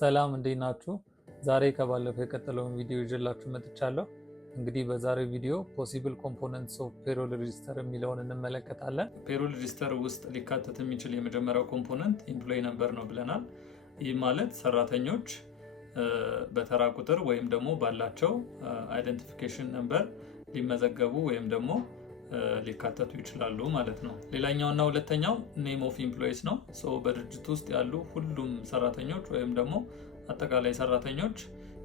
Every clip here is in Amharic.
ሰላም እንዴት ናችሁ? ዛሬ ከባለፈው የቀጠለውን ቪዲዮ ይዤላችሁ መጥቻለሁ። እንግዲህ በዛሬው ቪዲዮ ፖሲብል ኮምፖነንትስ ኦፍ ፔሮል ሬጂስተር የሚለውን እንመለከታለን። ፔሮል ሬጂስተር ውስጥ ሊካተት የሚችል የመጀመሪያው ኮምፖነንት ኢምፕሎይ ነምበር ነው ብለናል። ይህ ማለት ሰራተኞች በተራ ቁጥር ወይም ደግሞ ባላቸው አይደንቲፊኬሽን ነምበር ሊመዘገቡ ወይም ደግሞ ሊካተቱ ይችላሉ ማለት ነው። ሌላኛውና ሁለተኛው ኔም ኦፍ ኢምፕሎይስ ነው። በድርጅት ውስጥ ያሉ ሁሉም ሰራተኞች ወይም ደግሞ አጠቃላይ ሰራተኞች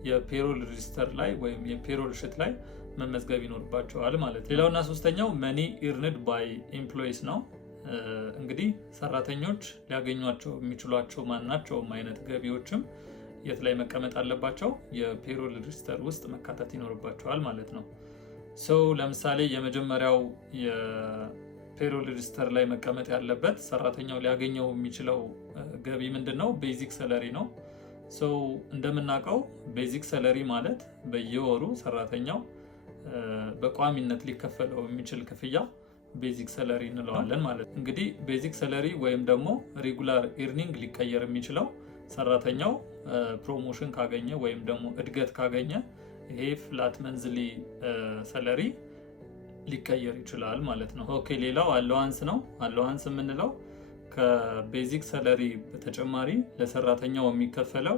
የፔሮል ሬጂስተር ላይ ወይም የፔሮል ሽት ላይ መመዝገብ ይኖርባቸዋል ማለት ነው። ሌላውና ሶስተኛው መኒ ኢርንድ ባይ ኢምፕሎይስ ነው። እንግዲህ ሰራተኞች ሊያገኟቸው የሚችሏቸው ማናቸውም አይነት ገቢዎችም የት ላይ መቀመጥ አለባቸው? የፔሮል ሬጂስተር ውስጥ መካተት ይኖርባቸዋል ማለት ነው። ለምሳሌ የመጀመሪያው የፔሮል ሬጂስተር ላይ መቀመጥ ያለበት ሰራተኛው ሊያገኘው የሚችለው ገቢ ምንድነው? ቤዚክ ሰለሪ ነው። እንደምናውቀው ቤዚክ ሰለሪ ማለት በየወሩ ሰራተኛው በቋሚነት ሊከፈለው የሚችል ክፍያ ቤዚክ ሰለሪ እንለዋለን ማለት ነው። እንግዲህ ቤዚክ ሰለሪ ወይም ደግሞ ሬጉላር ኢርኒንግ ሊቀየር የሚችለው ሰራተኛው ፕሮሞሽን ካገኘ ወይም ደግሞ እድገት ካገኘ ይሄ ፍላት መንዝሊ ሰለሪ ሊቀየር ይችላል ማለት ነው። ኦኬ፣ ሌላው አለዋንስ ነው። አለዋንስ የምንለው ከቤዚክ ሰለሪ በተጨማሪ ለሰራተኛው የሚከፈለው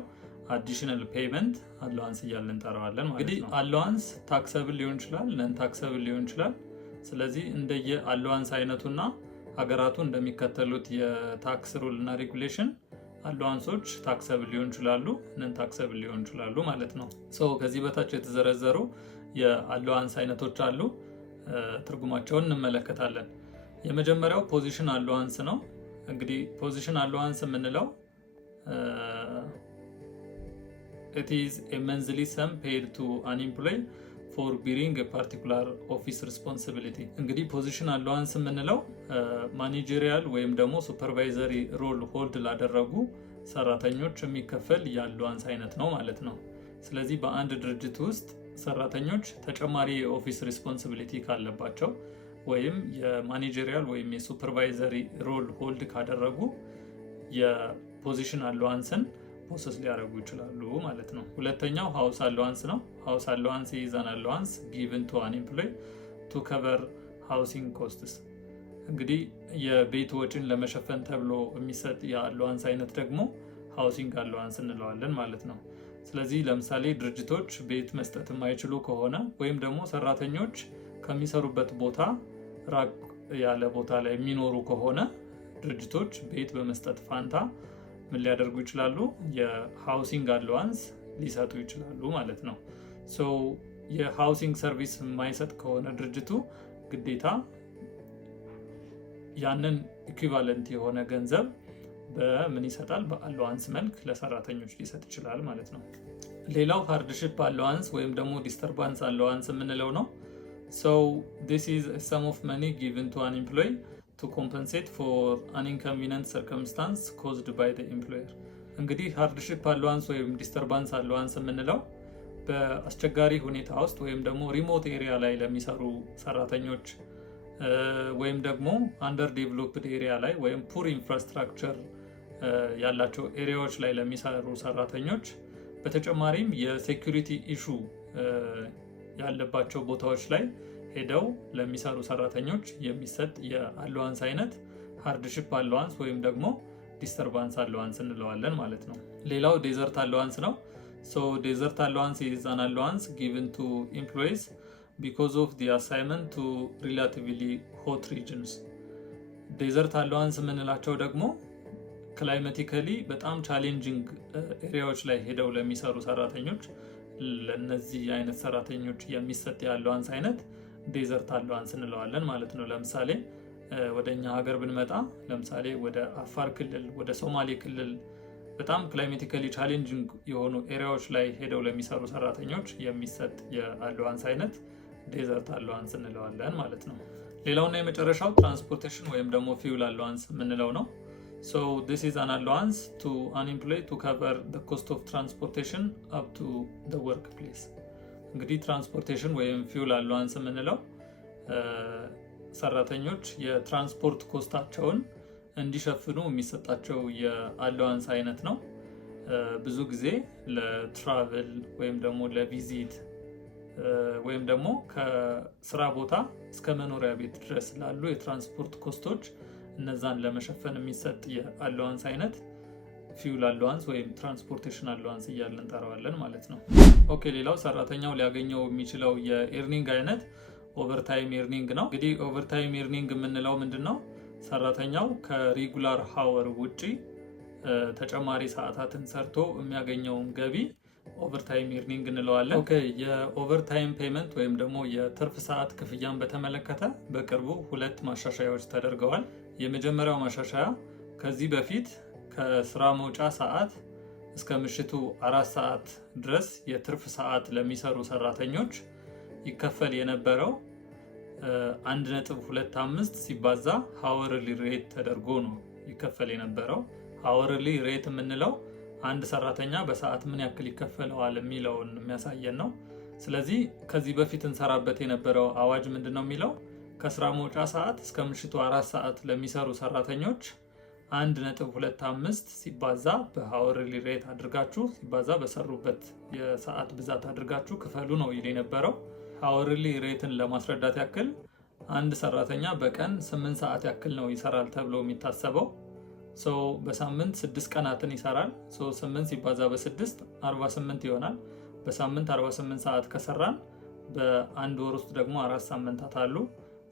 አዲሽናል ፔይመንት አለዋንስ እያልን እንጠራዋለን ማለት ነው። እንግዲህ አለዋንስ ታክሰብል ሊሆን ይችላል፣ ነን ታክሰብል ሊሆን ይችላል። ስለዚህ እንደየ አለዋንስ አይነቱና ሀገራቱ እንደሚከተሉት የታክስ ሩል እና ሬጉሌሽን አለዋንሶች ታክሰብል ሊሆን ይችላሉ፣ ነን ታክሰብል ሊሆን ይችላሉ ማለት ነው። ከዚህ በታች የተዘረዘሩ የአለዋንስ አይነቶች አሉ። ትርጉማቸውን እንመለከታለን። የመጀመሪያው ፖዚሽን አለዋንስ ነው። እንግዲህ ፖዚሽን አለዋንስ የምንለው it is a monthly sum paid to an employee for bearing a particular office responsibility። እንግዲህ ፖዚሽን አለዋንስ የምንለው ማኔጀሪያል ወይም ደግሞ ሱፐርቫይዘሪ ሮል ሆልድ ላደረጉ ሰራተኞች የሚከፈል የአለዋንስ አይነት ነው ማለት ነው። ስለዚህ በአንድ ድርጅት ውስጥ ሰራተኞች ተጨማሪ የኦፊስ ሪስፖንሲቢሊቲ ካለባቸው ወይም የማኔጀሪያል ወይም የሱፐርቫይዘሪ ሮል ሆልድ ካደረጉ የፖዚሽን አለዋንስን ፕሮሰስ ሊያደርጉ ይችላሉ ማለት ነው። ሁለተኛው ሃውስ አለዋንስ ነው። ሃውስ አለዋንስ ይዛን አለዋንስ ጊቭን ቱ አን ኤምፕሎይ ቱ ከቨር ሃውሲንግ ኮስትስ። እንግዲህ የቤት ወጪን ለመሸፈን ተብሎ የሚሰጥ የአለዋንስ አይነት ደግሞ ሃውሲንግ አለዋንስ እንለዋለን ማለት ነው። ስለዚህ ለምሳሌ ድርጅቶች ቤት መስጠት የማይችሉ ከሆነ ወይም ደግሞ ሰራተኞች ከሚሰሩበት ቦታ ራቅ ያለ ቦታ ላይ የሚኖሩ ከሆነ ድርጅቶች ቤት በመስጠት ፋንታ ምን ሊያደርጉ ይችላሉ? የሃውሲንግ አለዋንስ ሊሰጡ ይችላሉ ማለት ነው። የሃውሲንግ ሰርቪስ የማይሰጥ ከሆነ ድርጅቱ ግዴታ ያንን ኢኩቫለንት የሆነ ገንዘብ በምን ይሰጣል? በአለዋንስ መልክ ለሰራተኞች ሊሰጥ ይችላል ማለት ነው። ሌላው ሃርድሺፕ አለዋንስ ወይም ደግሞ ዲስተርባንስ አለዋንስ የምንለው ነው። this is a sum of money given to an employee to compensate for an inconvenient circumstance caused by the employer። እንግዲህ ሃርድሺፕ አለዋንስ ወይም ዲስተርባንስ አለዋንስ የምንለው በአስቸጋሪ ሁኔታ ውስጥ ወይም ደግሞ ሪሞት ኤሪያ ላይ ለሚሰሩ ሰራተኞች ወይም ደግሞ አንደር ዴቨሎፕድ ኤሪያ ላይ ወይም ፑር ኢንፍራስትራክቸር ያላቸው ኤሪያዎች ላይ ለሚሰሩ ሰራተኞች በተጨማሪም የሴኩሪቲ ኢሹ ያለባቸው ቦታዎች ላይ ሄደው ለሚሰሩ ሰራተኞች የሚሰጥ የአለዋንስ አይነት ሃርድሺፕ አለዋንስ ወይም ደግሞ ዲስተርባንስ አለዋንስ እንለዋለን ማለት ነው። ሌላው ዴዘርት አለዋንስ ነው። ዴዘርት አለዋንስ is an allowance given to employees because of the assignment to relatively hot regions። ዴዘርት አለዋንስ የምንላቸው ደግሞ ክላይማቲካሊ በጣም ቻሌንጂንግ ኤሪያዎች ላይ ሄደው ለሚሰሩ ሰራተኞች ለነዚህ አይነት ሰራተኞች የሚሰጥ የአለዋንስ አይነት ዴዘርት አለዋንስ እንለዋለን ማለት ነው። ለምሳሌ ወደኛ ሀገር ብንመጣ ለምሳሌ ወደ አፋር ክልል፣ ወደ ሶማሌ ክልል በጣም ክላይማቲካሊ ቻሌንጂንግ የሆኑ ኤሪያዎች ላይ ሄደው ለሚሰሩ ሰራተኞች የሚሰጥ የአለዋንስ አይነት ዴዘርት አለዋንስ እንለዋለን ማለት ነው። ሌላውና የመጨረሻው ትራንስፖርቴሽን ወይም ደግሞ ፊውል አለዋንስ የምንለው ነው። this is an allowance to an employee to cover the cost of transportation up to the workplace። እንግዲህ ትራንስፖርቴሽን ወይም ፊውል አለዋንስ የምንለው ሰራተኞች የትራንስፖርት ኮስታቸውን እንዲሸፍኑ የሚሰጣቸው የአለዋንስ አይነት ነው። ብዙ ጊዜ ለትራቨል ወይም ደግሞ ለቪዚት ወይም ደግሞ ከስራ ቦታ እስከ መኖሪያ ቤት ድረስ ላሉ የትራንስፖርት ኮስቶች እነዛን ለመሸፈን የሚሰጥ የአለዋንስ አይነት ፊውል አለዋንስ ወይም ትራንስፖርቴሽን አለዋንስ እያልን እንጠራዋለን ማለት ነው። ኦኬ፣ ሌላው ሰራተኛው ሊያገኘው የሚችለው የኤርኒንግ አይነት ኦቨርታይም ኤርኒንግ ነው። እንግዲህ ኦቨርታይም ኤርኒንግ የምንለው ምንድነው? ሰራተኛው ከሪጉላር ሃወር ውጪ ተጨማሪ ሰዓታትን ሰርቶ የሚያገኘውን ገቢ ኦቨርታይም ኤርኒንግ እንለዋለን። ኦኬ፣ የኦቨርታይም ፔመንት ወይም ደግሞ የትርፍ ሰዓት ክፍያን በተመለከተ በቅርቡ 2 ማሻሻያዎች ተደርገዋል። የመጀመሪያው ማሻሻያ ከዚህ በፊት ከስራ መውጫ ሰዓት እስከ ምሽቱ 4 ሰዓት ድረስ የትርፍ ሰዓት ለሚሰሩ ሰራተኞች ይከፈል የነበረው 1.25 ሲባዛ ሃወርሊ ሬት ተደርጎ ነው ይከፈል የነበረው። ሃወርሊ ሬት የምንለው አንድ ሰራተኛ በሰዓት ምን ያክል ይከፈለዋል የሚለውን የሚያሳየን ነው። ስለዚህ ከዚህ በፊት እንሰራበት የነበረው አዋጅ ምንድነው የሚለው? ከስራ መውጫ ሰዓት እስከ ምሽቱ 4 ሰዓት ለሚሰሩ ሰራተኞች 1.25 ሲባዛ በሃወርሊ ሬት አድርጋችሁ ሲባዛ በሰሩበት የሰዓት ብዛት አድርጋችሁ ክፈሉ ነው ይል የነበረው። ሃወርሊ ሬትን ለማስረዳት ያክል አንድ ሰራተኛ በቀን 8 ሰዓት ያክል ነው ይሰራል ተብሎ የሚታሰበው። በሳምንት 6 ቀናትን ይሰራል። 8 ሲባዛ በ6 48 ይሆናል። በሳምንት 48 ሰዓት ከሰራን በአንድ ወር ውስጥ ደግሞ 4 ሳምንታት አሉ።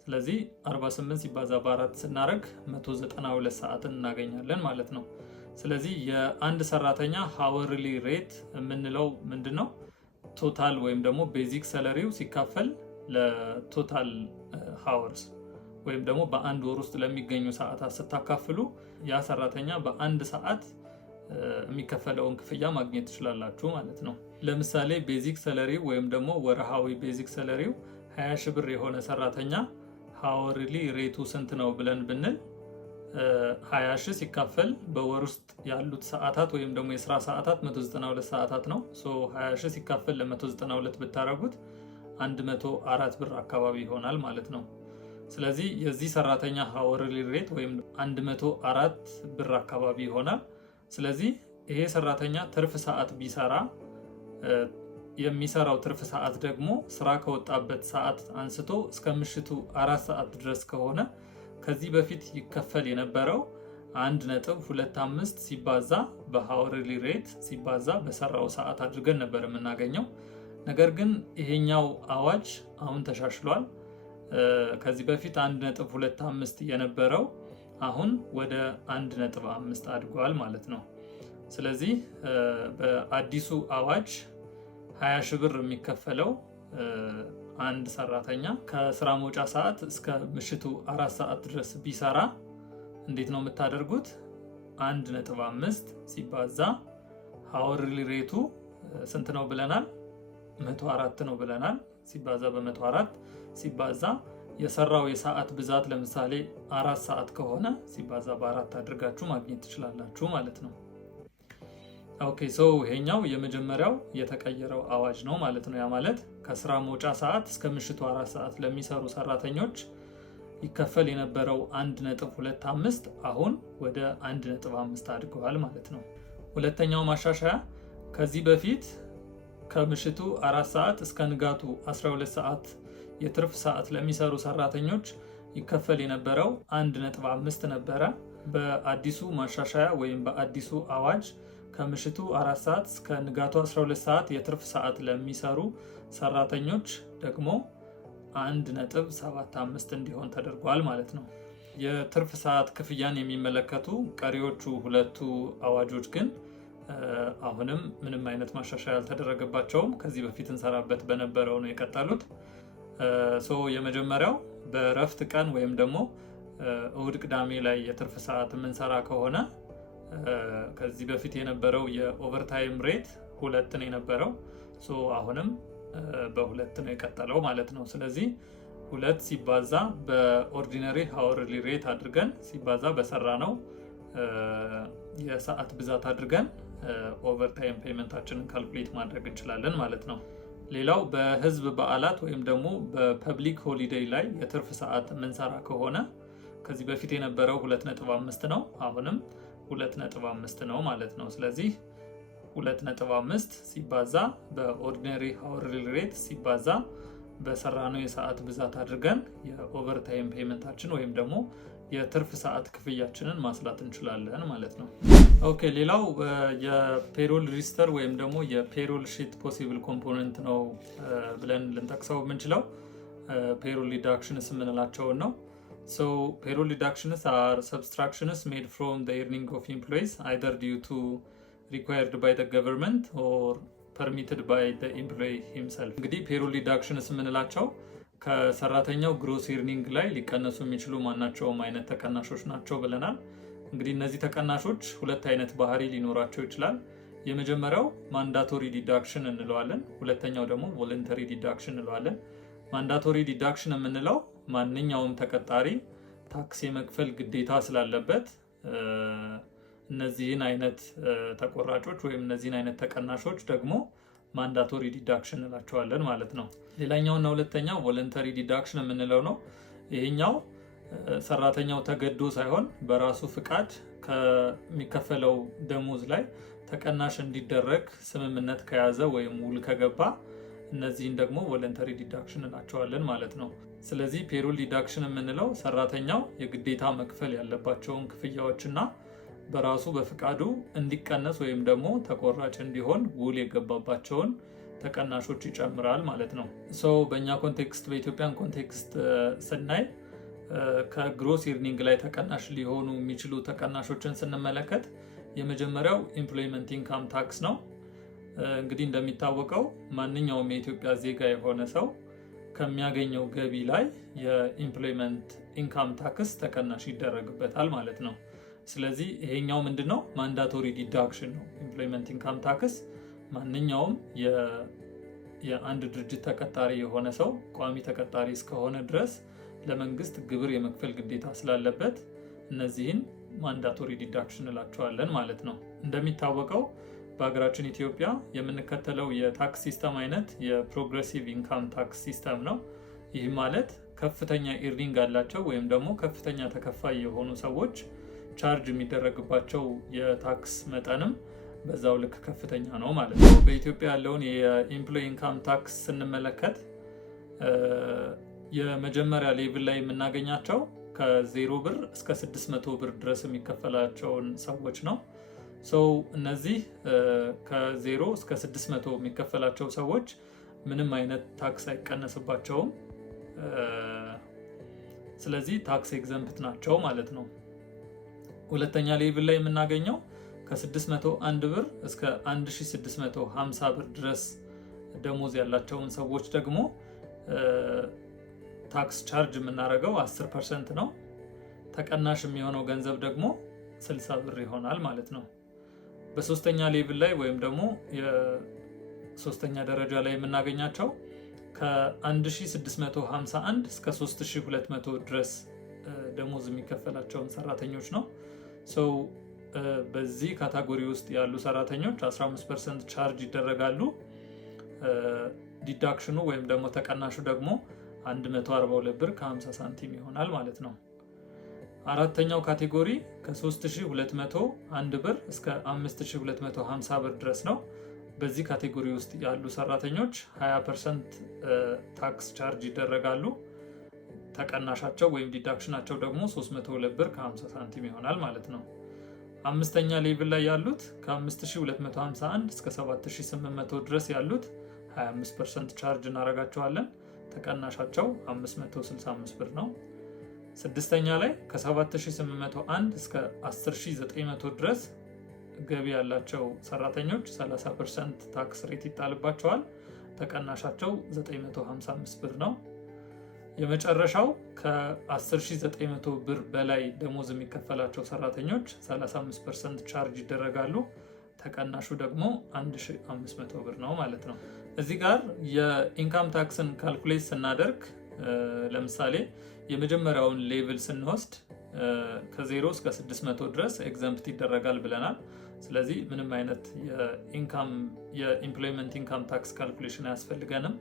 ስለዚህ 48 ሲባዛ በ4 ስናደርግ 192 ሰዓትን እናገኛለን ማለት ነው። ስለዚህ የአንድ ሰራተኛ ሃወርሊ ሬት የምንለው ምንድነው? ቶታል ወይም ደግሞ ቤዚክ ሰለሪው ሲካፈል ለቶታል ሃወርስ ወይም ደግሞ በአንድ ወር ውስጥ ለሚገኙ ሰዓታት ስታካፍሉ ያ ሰራተኛ በአንድ ሰዓት የሚከፈለውን ክፍያ ማግኘት ትችላላችሁ ማለት ነው። ለምሳሌ ቤዚክ ሰለሪው ወይም ደግሞ ወርሃዊ ቤዚክ ሰለሪው 20 ሺህ ብር የሆነ ሰራተኛ ሃወርሊ ሬቱ ስንት ነው ብለን ብንል 20 ሺህ ሲካፈል በወር ውስጥ ያሉት ሰዓታት ወይም ደግሞ የስራ ሰዓታት 192 ሰዓታት ነው። 20 ሺህ ሲካፈል ለ192 ብታረጉት 104 ብር አካባቢ ይሆናል ማለት ነው። ስለዚህ የዚህ ሰራተኛ ሃወርሊ ሬት ወይም 104 ብር አካባቢ ይሆናል። ስለዚህ ይሄ ሰራተኛ ትርፍ ሰዓት ቢሰራ የሚሰራው ትርፍ ሰዓት ደግሞ ስራ ከወጣበት ሰዓት አንስቶ እስከ ምሽቱ 4 ሰዓት ድረስ ከሆነ ከዚህ በፊት ይከፈል የነበረው 1.25 ሲባዛ በሃወርሊ ሬት ሲባዛ በሰራው ሰዓት አድርገን ነበር የምናገኘው። ነገር ግን ይሄኛው አዋጅ አሁን ተሻሽሏል። ከዚህ በፊት 1.25 የነበረው አሁን ወደ 1.5 አድጓል ማለት ነው። ስለዚህ በአዲሱ አዋጅ 20 ሺህ ብር የሚከፈለው አንድ ሰራተኛ ከስራ መውጫ ሰዓት እስከ ምሽቱ 4 ሰዓት ድረስ ቢሰራ እንዴት ነው የምታደርጉት? 1.5 ሲባዛ ሃወርሊ ሬቱ ስንት ነው ብለናል? 104 ነው ብለናል። ሲባዛ በ104 ሲባዛ የሰራው የሰዓት ብዛት ለምሳሌ 4 ሰዓት ከሆነ ሲባዛ በ4 አድርጋችሁ ማግኘት ትችላላችሁ ማለት ነው። ኦኬ፣ ይሄኛው የመጀመሪያው የተቀየረው አዋጅ ነው ማለት ነው። ያ ማለት ከስራ መውጫ ሰዓት እስከ ምሽቱ 4 ሰዓት ለሚሰሩ ሰራተኞች ይከፈል የነበረው 1.25 አሁን ወደ 1.5 አድገዋል ማለት ነው። ሁለተኛው ማሻሻያ ከዚህ በፊት ከምሽቱ 4 ሰዓት እስከ ንጋቱ 12 ሰዓት የትርፍ ሰዓት ለሚሰሩ ሰራተኞች ይከፈል የነበረው 1.5 ነበረ። በአዲሱ ማሻሻያ ወይም በአዲሱ አዋጅ ከምሽቱ 4 ሰዓት እስከ ንጋቱ 12 ሰዓት የትርፍ ሰዓት ለሚሰሩ ሰራተኞች ደግሞ 1.75 እንዲሆን ተደርጓል ማለት ነው። የትርፍ ሰዓት ክፍያን የሚመለከቱ ቀሪዎቹ 2 አዋጆች ግን አሁንም ምንም አይነት ማሻሻያ አልተደረገባቸውም። ከዚህ በፊት እንሰራበት በነበረው ነው የቀጠሉት። የመጀመሪያው በእረፍት ቀን ወይም ደግሞ እሁድ ቅዳሜ ላይ የትርፍ ሰዓት የምንሰራ ከሆነ ከዚህ በፊት የነበረው የኦቨርታይም ሬት 2 ነው የነበረው። አሁንም በ2 ነው የቀጠለው ማለት ነው። ስለዚህ 2 ሲባዛ በኦርዲነሪ ሃወርሊ ሬት አድርገን ሲባዛ በሰራ ነው የሰዓት ብዛት አድርገን ኦቨርታይም ፔመንታችንን ካልኩሌት ማድረግ እንችላለን ማለት ነው። ሌላው በህዝብ በዓላት ወይም ደግሞ በፐብሊክ ሆሊዴይ ላይ የትርፍ ሰዓት የምንሰራ ከሆነ ከዚህ በፊት የነበረው 2.5 ነው፣ አሁንም 2.5 ነው ማለት ነው። ስለዚህ 2.5 ሲባዛ በኦርዲነሪ ሃወርሊ ሬት ሲባዛ በሰራነው የሰዓት ብዛት አድርገን የኦቨርታይም ፔመንታችን ወይም ደግሞ የትርፍ ሰዓት ክፍያችንን ማስላት እንችላለን ማለት ነው። ኦኬ፣ ሌላው የፔሮል ሬጂስተር ወይም ደግሞ የፔሮል ሺት ፖሲብል ኮምፖነንት ነው ብለን ልንጠቅሰው የምንችለው ፔሮል ዲዳክሽንስ የምንላቸውን ነው። So payroll deductions are subtractions made from the earning of employees either due to required by the government or permitted by the employee himself. እንግዲህ payroll deductions የምንላቸው ከሰራተኛው ግሮስ ኢርኒንግ ላይ ሊቀነሱ የሚችሉ ማናቸውም አይነት ተቀናሾች ናቸው ብለናል። እንግዲህ እነዚህ ተቀናሾች ሁለት አይነት ባህሪ ሊኖራቸው ይችላል። የመጀመሪያው ማንዳቶሪ ዲዳክሽን እንለዋለን፣ ሁለተኛው ደግሞ ቮለንተሪ ዲዳክሽን እንለዋለን። ማንዳቶሪ ዲዳክሽን የምንለው ማንኛውም ተቀጣሪ ታክስ የመክፈል ግዴታ ስላለበት እነዚህን አይነት ተቆራጮች ወይም እነዚህን አይነት ተቀናሾች ደግሞ ማንዳቶሪ ዲዳክሽን እንላቸዋለን ማለት ነው። ሌላኛውና ሁለተኛው ቮለንተሪ ዲዳክሽን የምንለው ነው። ይሄኛው ሰራተኛው ተገዶ ሳይሆን በራሱ ፍቃድ ከሚከፈለው ደሞዝ ላይ ተቀናሽ እንዲደረግ ስምምነት ከያዘ ወይም ውል ከገባ እነዚህን ደግሞ ቮለንተሪ ዲዳክሽን እንላቸዋለን ማለት ነው። ስለዚህ ፔሮል ዲዳክሽን የምንለው ሰራተኛው የግዴታ መክፈል ያለባቸውን ክፍያዎችና በራሱ በፍቃዱ እንዲቀነስ ወይም ደግሞ ተቆራጭ እንዲሆን ውል የገባባቸውን ተቀናሾች ይጨምራል ማለት ነው። በእኛ ኮንቴክስት በኢትዮጵያን ኮንቴክስት ስናይ ከግሮስ ኢርኒንግ ላይ ተቀናሽ ሊሆኑ የሚችሉ ተቀናሾችን ስንመለከት የመጀመሪያው ኢምፕሎይመንት ኢንካም ታክስ ነው። እንግዲህ እንደሚታወቀው ማንኛውም የኢትዮጵያ ዜጋ የሆነ ሰው ከሚያገኘው ገቢ ላይ የኢምፕሎይመንት ኢንካም ታክስ ተቀናሽ ይደረግበታል ማለት ነው። ስለዚህ ይሄኛው ምንድነው? ማንዳቶሪ ዲዳክሽን ነው። ኢምፕሎይመንት ኢንካም ታክስ ማንኛውም የአንድ ድርጅት ተቀጣሪ የሆነ ሰው ቋሚ ተቀጣሪ እስከሆነ ድረስ ለመንግስት ግብር የመክፈል ግዴታ ስላለበት እነዚህን ማንዳቶሪ ዲዳክሽን እንላቸዋለን ማለት ነው። እንደሚታወቀው በሀገራችን ኢትዮጵያ የምንከተለው የታክስ ሲስተም አይነት የፕሮግሬሲቭ ኢንካም ታክስ ሲስተም ነው። ይህ ማለት ከፍተኛ ኢርኒንግ አላቸው ወይም ደግሞ ከፍተኛ ተከፋይ የሆኑ ሰዎች ቻርጅ የሚደረግባቸው የታክስ መጠንም በዛው ልክ ከፍተኛ ነው ማለት ነው። በኢትዮጵያ ያለውን የኢምፕሎይ ኢንካም ታክስ ስንመለከት የመጀመሪያ ሌቭል ላይ የምናገኛቸው ከ0 ብር እስከ 600 ብር ድረስ የሚከፈላቸውን ሰዎች ነው። እነዚህ ከ0 እስከ 600 የሚከፈላቸው ሰዎች ምንም አይነት ታክስ አይቀነስባቸውም። ስለዚህ ታክስ ኤግዘምፕት ናቸው ማለት ነው። ሁለተኛ ሌቭል ላይ የምናገኘው ከ601 ብር እስከ 1650 ብር ድረስ ደሞዝ ያላቸውን ሰዎች ደግሞ ታክስ ቻርጅ የምናደርገው 10% ነው። ተቀናሽ የሚሆነው ገንዘብ ደግሞ 60 ብር ይሆናል ማለት ነው። በሶስተኛ ሌቭል ላይ ወይም ደግሞ የሶስተኛ ደረጃ ላይ የምናገኛቸው ከ1651 እስከ 3200 ድረስ ደሞዝ የሚከፈላቸውን ሰራተኞች ነው። በዚህ ካታጎሪ ውስጥ ያሉ ሰራተኞች 15% ቻርጅ ይደረጋሉ። ዲዳክሽኑ ወይም ደግሞ ተቀናሹ ደግሞ 142 ብር ከ50 ሳንቲም ይሆናል ማለት ነው። አራተኛው ካቴጎሪ ከ3201 ብር እስከ 5250 ብር ድረስ ነው። በዚህ ካቴጎሪ ውስጥ ያሉ ሰራተኞች 20% ታክስ ቻርጅ ይደረጋሉ። ተቀናሻቸው ወይም ዲዳክሽናቸው ደግሞ 302 ብር ከ50 ሳንቲም ይሆናል ማለት ነው። አምስተኛ ሌቭል ላይ ያሉት ከ5251 እስከ 7800 ድረስ ያሉት 25% ቻርጅ እናደርጋቸዋለን። ተቀናሻቸው 565 ብር ነው። ስድስተኛ ላይ ከ7801 እስከ 10900 ድረስ ገቢ ያላቸው ሰራተኞች 30% ታክስ ሬት ይጣልባቸዋል። ተቀናሻቸው 955 ብር ነው። የመጨረሻው ከ10900 ብር በላይ ደሞዝ የሚከፈላቸው ሰራተኞች 35% ቻርጅ ይደረጋሉ። ተቀናሹ ደግሞ 1500 ብር ነው ማለት ነው። እዚህ ጋር የኢንካም ታክስን ካልኩሌት ስናደርግ ለምሳሌ የመጀመሪያውን ሌቭል ስንወስድ ከ0 እስከ 600 ድረስ ኤግዘምፕት ይደረጋል ብለናል። ስለዚህ ምንም አይነት የኢምፕሎይመንት ኢንካም ታክስ ካልኩሌሽን አያስፈልገንም።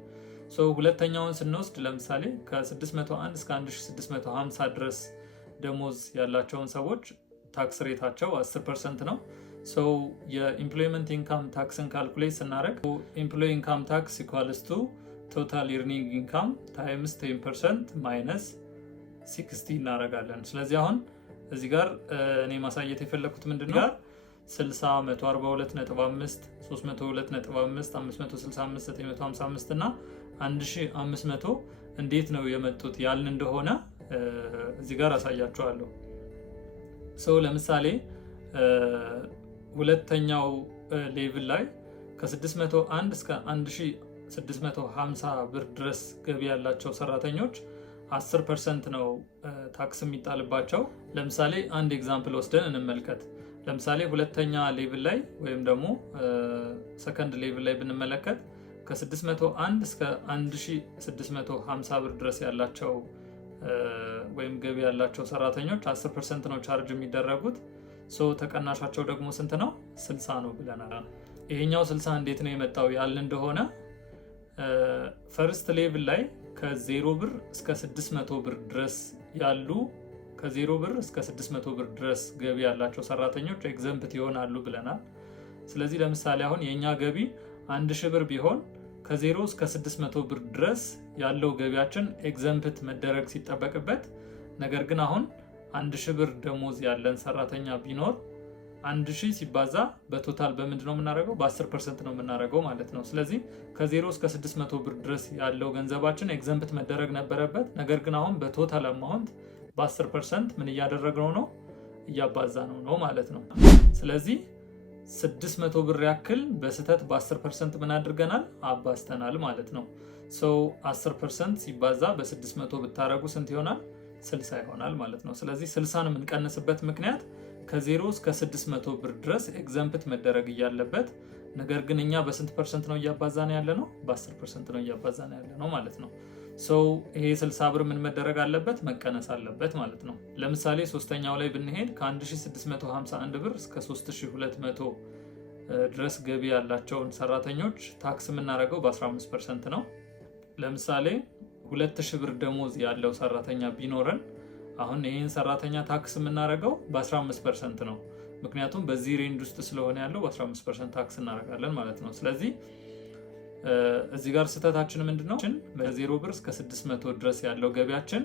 ሁለተኛውን ስንወስድ ለምሳሌ ከ601 እስከ 1650 ድረስ ደሞዝ ያላቸውን ሰዎች ታክስ ሬታቸው 10% ነው። ሶ የኢምፕሎይመንት ኢንካም ታክስን ካልኩሌት ስናደርግ ኢምፕሎይ ኢንካም ታክስ ኢኳልስ ቱ ቶታል ኢርኒንግ ኢንካም ታይምስ 10% ማይነስ 60 እናደርጋለን። ስለዚህ አሁን እዚህ ጋር እኔ ማሳየት የፈለኩት ምንድነው 60 142.5 302.5 565 955 እና 1500 እንዴት ነው የመጡት ያልን እንደሆነ እዚህ ጋር አሳያችኋለሁ። ሶ ለምሳሌ ሁለተኛው ሌቭል ላይ ከ601 እስከ 1650 ብር ድረስ ገቢ ያላቸው ሰራተኞች 10% ነው ታክስ የሚጣልባቸው። ለምሳሌ አንድ ኤግዛምፕል ወስደን እንመልከት። ለምሳሌ ሁለተኛ ሌቭል ላይ ወይም ደግሞ ሰከንድ ሌቭል ላይ ብንመለከት ከ601 እስከ 1650 ብር ድረስ ያላቸው ወይም ገቢ ያላቸው ሰራተኞች 10% ነው ቻርጅ የሚደረጉት። ሶ ተቀናሻቸው ደግሞ ስንት ነው? 60 ነው ብለናል። ይሄኛው 60 እንዴት ነው የመጣው ያልን እንደሆነ ፈርስት ሌቭል ላይ ከ0 ብር እስከ 600 ብር ድረስ ያሉ ከ0 ብር እስከ 600 ብር ድረስ ገቢ ያላቸው ሰራተኞች ኤግዘምፕት ይሆናሉ ብለናል። ስለዚህ ለምሳሌ አሁን የኛ ገቢ 1000 ብር ቢሆን ከ0 እስከ 600 ብር ድረስ ያለው ገቢያችን ኤግዘምፕት መደረግ ሲጠበቅበት፣ ነገር ግን አሁን 1000 ብር ደሞዝ ያለን ሰራተኛ ቢኖር 1000 ሲባዛ በቶታል በምንድን ነው የምናደርገው? በ10% ነው የምናደርገው ማለት ነው። ስለዚህ ከ0 እስከ 600 ብር ድረስ ያለው ገንዘባችን ኤግዘምፕት መደረግ ነበረበት። ነገር ግን አሁን በቶታል አማውንት በ10% ምን እያደረግነው ነው? እያባዛ ነው ማለት ነው። ስለዚህ 600 ብር ያክል በስተት በ10% ምን አድርገናል? አባዝተናል ማለት ነው። ሰው 10% ሲባዛ በ600 ብታረጉ ስንት ይሆናል? 60 ይሆናል ማለት ነው። ስለዚህ 60ን የምንቀንስበት ምክንያት ከ0 እስከ 600 ብር ድረስ ኤግዘምፕት መደረግ እያለበት፣ ነገር ግን እኛ በስንት ፐርሰንት ነው እያባዛን ያለ ነው? በ10% ነው እያባዛን ያለ ነው ማለት ነው። ሰው ይሄ 60 ብር ምን መደረግ አለበት? መቀነስ አለበት ማለት ነው። ለምሳሌ ሶስተኛው ላይ ብንሄድ ከ1651 ብር እስከ 3200 ድረስ ገቢ ያላቸውን ሰራተኞች ታክስ የምናደርገው በ15% ነው። ለምሳሌ 2000 ብር ደሞዝ ያለው ሰራተኛ ቢኖረን አሁን ይህን ሰራተኛ ታክስ የምናደርገው በ15% ነው። ምክንያቱም በዚህ ሬንጅ ውስጥ ስለሆነ ያለው በ15% ታክስ እናደርጋለን ማለት ነው። ስለዚህ እዚህ ጋር ስህተታችን ምንድነው? በ0 ብር እስከ 600 ድረስ ያለው ገቢያችን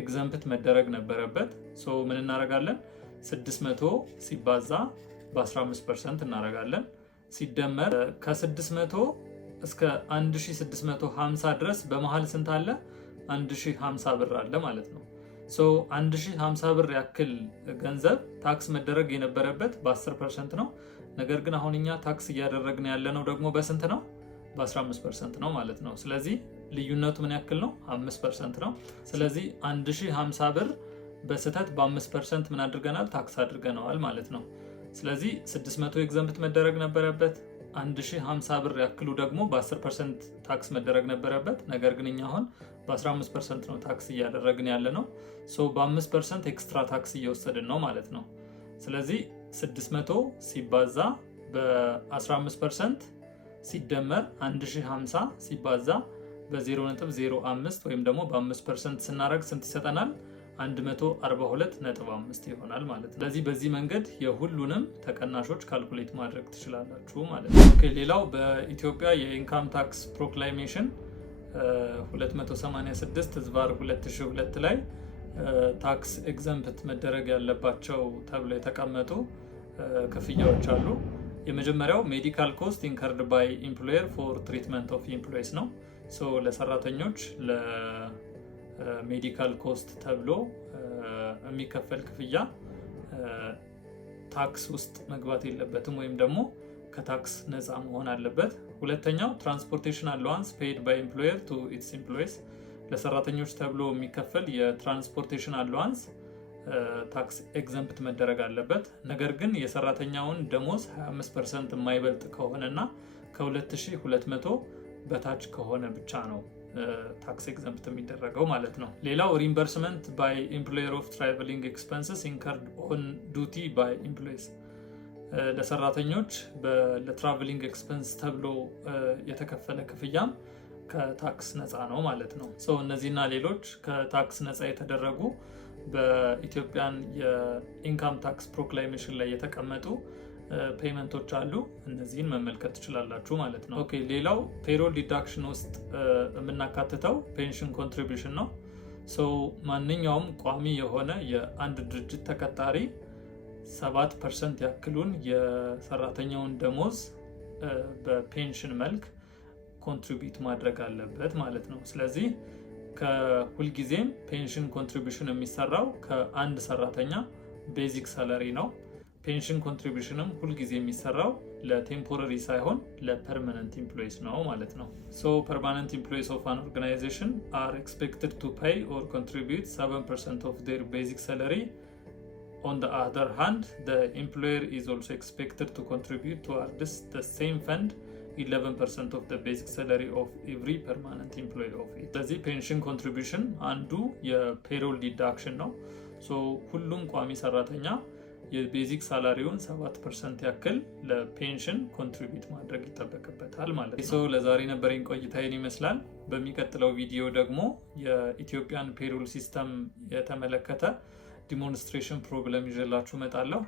ኤግዘምፕት መደረግ ነበረበት። ሶ ምን እናደርጋለን? 600 ሲባዛ በ15% እናደርጋለን። ሲደመር ከ600 እስከ 1650 ድረስ በመሃል ስንት አለ? 1050 ብር አለ ማለት ነው። ሶ 1050 ብር ያክል ገንዘብ ታክስ መደረግ የነበረበት በ10% ነው። ነገር ግን አሁን እኛ ታክስ እያደረግን ያለነው ደግሞ በስንት ነው? በ15% ነው ማለት ነው። ስለዚህ ልዩነቱ ምን ያክል ነው? 5% ነው። ስለዚህ 1050 ብር በስተት በ5% ምን አድርገናል? ታክስ አድርገነዋል ማለት ነው። ስለዚህ 600 ኤግዘምፕት መደረግ ነበረበት። 1050 ብር ያክሉ ደግሞ በ10% ታክስ መደረግ ነበረበት። ነገር ግን እኛ አሁን በ15% ነው ታክስ እያደረግን ያለ ነው። ሶ በ5% ኤክስትራ ታክስ እየወሰድን ነው ማለት ነው። ስለዚህ 600 ሲባዛ በ15% ሲደመር 1050 ሲባዛ በ0.05 ወይም ደግሞ በ5% ስናደርግ ስንት ይሰጠናል? 142.5 ይሆናል ማለት ነው። ስለዚህ በዚህ መንገድ የሁሉንም ተቀናሾች ካልኩሌት ማድረግ ትችላላችሁ ማለት ነው። ኦኬ፣ ሌላው በኢትዮጵያ የኢንካም ታክስ ፕሮክላሜሽን 286/2002 ላይ ታክስ ኤግዘምፕት መደረግ ያለባቸው ተብሎ የተቀመጡ ክፍያዎች አሉ። የመጀመሪያው ሜዲካል ኮስት ኢንከርድ ባይ ኢምፕሎየር ፎር ትሪትመንት ኦፍ ኢምፕሎይስ ነው። ሶ ለሰራተኞች ሜዲካል ኮስት ተብሎ የሚከፈል ክፍያ ታክስ ውስጥ መግባት የለበትም ወይም ደግሞ ከታክስ ነፃ መሆን አለበት። ሁለተኛው ትራንስፖርቴሽን አላዋንስ ፔይድ ባይ ኤምፕሎየር ቱ ኢትስ ኤምፕሎይስ፣ ለሰራተኞች ተብሎ የሚከፈል የትራንስፖርቴሽን አላዋንስ ታክስ ኤግዘምፕት መደረግ አለበት። ነገር ግን የሰራተኛውን ደሞዝ 25% የማይበልጥ ከሆነና ከ2200 በታች ከሆነ ብቻ ነው ታክስ ኤግዘምፕት የሚደረገው ማለት ነው። ሌላው ሪምበርስመንት ባይ ኤምፕሎየር ኦፍ ትራቨሊንግ ኤክስፐንስስ ኢንከርድ ኦን ዱቲ ባይ ኤምፕሎይስ፣ ለሰራተኞች ለትራቨሊንግ ኤክስፐንስ ተብሎ የተከፈለ ክፍያም ከታክስ ነፃ ነው ማለት ነው። እነዚህና ሌሎች ከታክስ ነፃ የተደረጉ በኢትዮጵያን የኢንካም ታክስ ፕሮክላሜሽን ላይ የተቀመጡ ፔመንቶች አሉ። እነዚህን መመልከት ትችላላችሁ ማለት ነው። ኦኬ ሌላው ፔሮል ዲዳክሽን ውስጥ የምናካትተው ፔንሽን ኮንትሪቢዩሽን ነው። ማንኛውም ቋሚ የሆነ የአንድ ድርጅት ተቀጣሪ 7% ያክሉን የሰራተኛውን ደሞዝ በፔንሽን መልክ ኮንትሪቢዩት ማድረግ አለበት ማለት ነው። ስለዚህ ከሁልጊዜም ፔንሽን ኮንትሪቢዩሽን የሚሰራው ከአንድ ሰራተኛ ቤዚክ ሳላሪ ነው። ፔንሽን ኮንትሪቢዩሽንም ሁልጊዜ የሚሰራው ለቴምፖራሪ ሳይሆን ለፐርማነንት ኢምፕሎይስ ነው ማለት ነው። ፐርማነንት ኢምፕሎይስ ኦፍ አን ኦርጋናይዜሽን አር ኤክስፔክትድ ቱ ፔይ ኦር ኮንትሪቢዩት 7% ኦፍ ዴር ቤዚክ ሳላሪ። On the other hand, the employer is also expected to contribute towards the same fund 11% of the basic salary of every permanent employee of it. ስለዚህ ፔንሽን ኮንትሪቢዩሽን አንዱ የፔሮል ዲዳክሽን ነው። ሁሉም ቋሚ ሰራተኛ የቤዚክ ሳላሪውን 7% ያክል ለፔንሽን ኮንትሪቢዩት ማድረግ ይጠበቅበታል ማለት ነው። ለዛሬ ነበረኝ ቆይታ ይህን ይመስላል። በሚቀጥለው ቪዲዮ ደግሞ የኢትዮጵያን ፔሮል ሲስተም የተመለከተ ዲሞንስትሬሽን ፕሮብለም ይዤላችሁ እመጣለሁ።